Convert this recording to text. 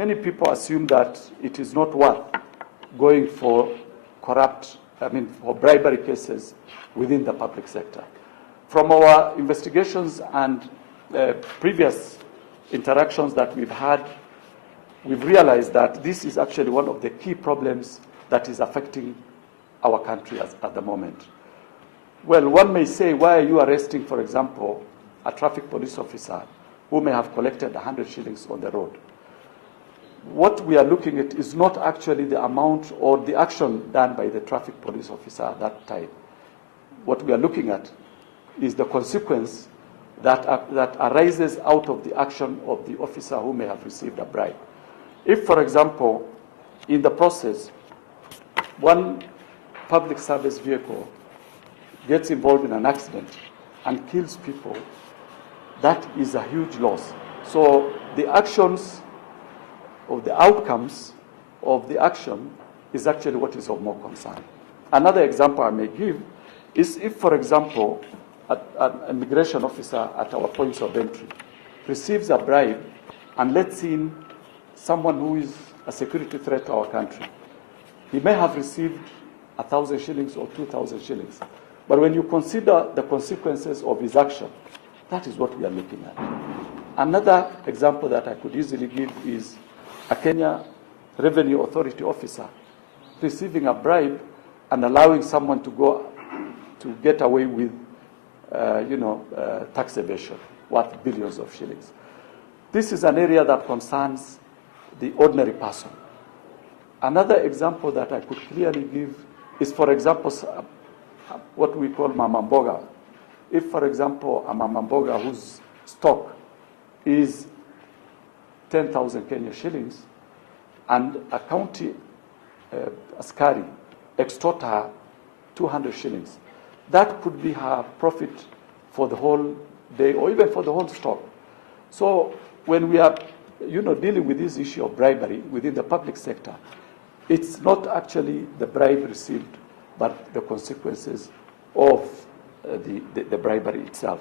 Many people assume that it is not worth going for for bribery cases within the public sector. From our investigations and previous interactions that we've had, we've realized that this is actually one of the key problems that is affecting our country at the moment. Well, one may say, why are you arresting, for example, a traffic police officer who may have collected 100 shillings on the road? What we are looking at is not actually the amount or the action done by the traffic police officer at that time. What we are looking at is the consequence that arises out of the action of the officer who may have received a bribe. If, for example, in the process, one public service vehicle gets involved in an accident and kills people, that is a huge loss. So the actions or the outcomes of the action is actually what is of more concern. Another example I may give is if, for example, an immigration officer at our points of entry receives a bribe and lets in someone who is a security threat to our country. He may have received 1,000 shillings or 2,000 shillings. But when you consider the consequences of his action, that is what we are looking at. Another example that I could easily give is a Kenya Revenue Authority officer receiving a bribe and allowing someone to go to get away with tax evasion worth billions of shillings. This is an area that concerns the ordinary person. Another example that I could clearly give is, for example, what we call mama mboga. If, for example, a mama mboga whose stock is 10,000 Kenya shillings and a county askari extort her 200 shillings, that could be her profit for the whole day or even for the whole stock. So when we are dealing with this issue of bribery within the public sector, it's not actually the bribe received, but the consequences of the bribery itself.